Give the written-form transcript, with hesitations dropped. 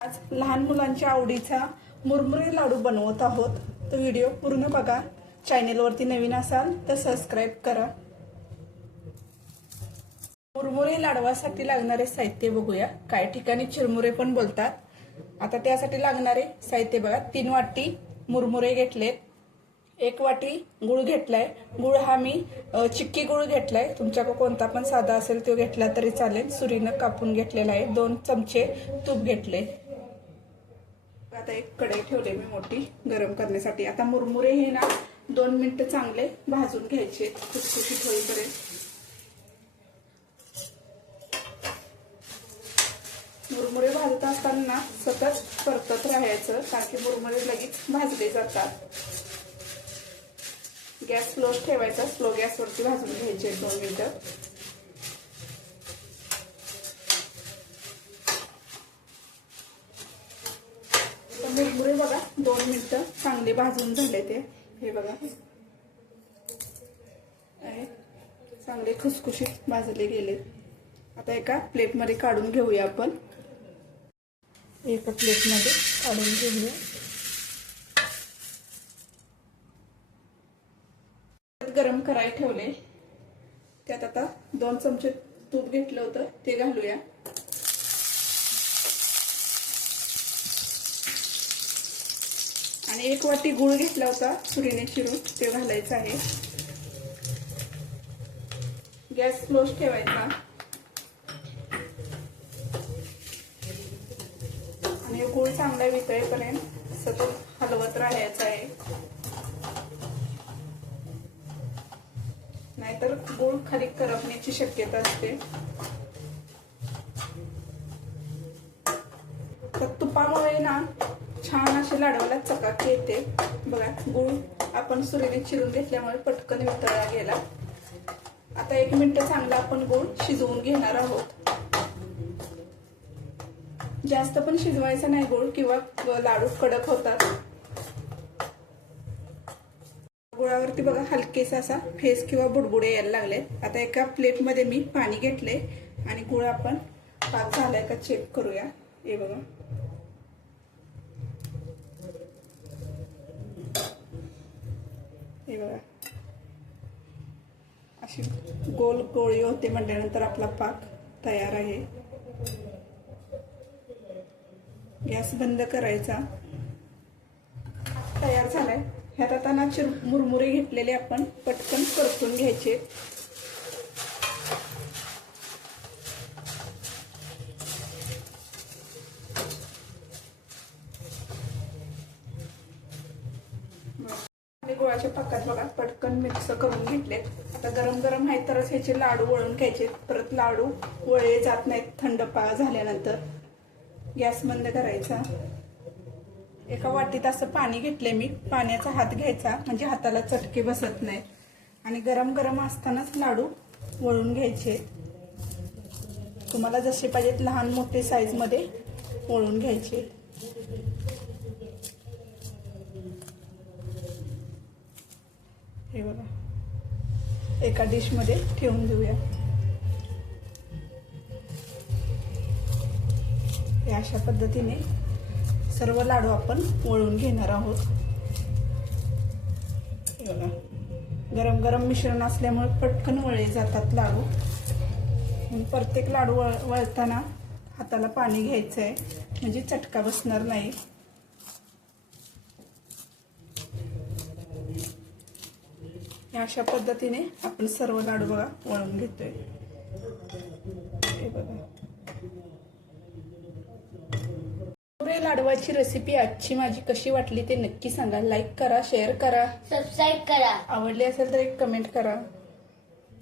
आज लहान मुलांच्या आवडीचा मुरमुरे लाडू बनवत आहोत। तो व्हिडिओ पूर्ण बघा। चॅनलवरती नवीन असाल तर सबस्क्राइब करा। मुरमुरे लाडवासाठी लागणारे साहित्य बघूया। काही ठिकाणी चिरमुरे पण बोलतात। आता त्यासाठी लागणारे साहित्य बघा। 3 वाटी मुरमुरे घेतलेत, 1 वाटी गुळ घेतलाय। गुळ हा मी चिक्की गुळ घेतलाय, तुमच्याकडे कोणता पण साधा असेल तो घेतला तरी चालेल। सुरीने कापून घेतलेला आहे। 2 चमचे तूप घेतले। आता एक कढई ठेवले मी मोठी गरम करण्यासाठी। आता मुरमुरे हे ना 2 मिनिटं चांगले भाजून घ्यायचे, खुसखुशीत होईपर्यंत। मुरमुरे भाजत असताना सतत परतत राहायचं, कारण की मुरमुरे लगेच भाजले जातात। गॅस स्लो ठेवायचा, स्लो गॅसवरती भाजून घ्यायचे 2 मिनिटं। मुरमुरे बघा 2 मिनिटं चांगले भाजून झाले ते। हे बघा चांगले खुसखुशीत भाजले गेले। आता एका प्लेटमध्ये काढून घेऊया आपण। एका प्लेटमध्ये काढून घेऊया। गरम करायला ठेवले, त्यात आता 2 चमचे तूप घेतलं होतं ते घालूया। आणि 1 वाटी गुळ घेतला होता सुरीने चिरून, ते घालायचं आहे। गॅस स्लो ठेवायचा आणि गुळ चांगला वितळेपर्यंत सतत हलवत राहायचं आहे, नाहीतर गुळ खाली करपण्याची शक्यता असते। तर तुपामुळे ना छान असे लाडवाला चकाकी येते बघा। गुळ आपण सुरीने चिरून घेतल्यामुळे पटकन वितळला गेला। आता 1 मिनिट चांगला आपण गुळ शिजवून घेणार आहोत। जास्त पण शिजवायचा नाही गुळ, किंवा लाडू कडक होतात। गुळावरती बघा हलकेसा असा फेस किंवा बुडबुडे यायला लागले। आता एका प्लेटमध्ये मी पाणी घेतले आणि गुळ आपण पाक झालाय का चेक करूया। हे बघा हे बघा अशी गोल गोळी होते म्हटल्यानंतर आपला पाक तयार आहे। गॅस बंद करायचा। तयार झालाय। ह्यात आता ना मुरमुरे घेतलेले आपण पटकन परतून घ्यायचे। गुळाच्या पाकात बघा पटकन मिक्स करून घेतले। आता गरम गरम आहे तरच ह्याचे लाडू वळून घ्यायचे, परत लाडू वळले जात नाहीत थंड झाल्यानंतर। गॅस बंद करायचा। एका वाटीत असं पाणी घेतले मी, पाण्याचा हात घ्यायचा म्हणजे हाताला चटके बसत नाहीत। आणि गरम गरम असतानाच लाडू वळून घ्यायचे। तुम्हाला जसे पाहिजेत लहान मोठे साईज मध्ये वळून घ्यायचे। हे बघा एका डिश मध्ये ठेवून देऊया। अशा पद्धतीने सर्व लाडू आपण वळून घेणार आहोत। हे बघा गरम गरम मिश्रण असल्यामुळे पटकन वळले जातात लाडू। प्रत्येक लाडू वळताना हाताला पाणी घ्यायचं आहे, म्हणजे चटका बसणार नाही। अशा पद्धतीने आपण सर्व लाडू बघा वळून घेतोय। हे बघा मुरमुरे लाडवाची रेसिपी आजची माझी कशी वाटली ते नक्की सांगा। लाईक करा, शेअर करा, सबस्क्राईब करा। आवडली असेल तर एक कमेंट करा।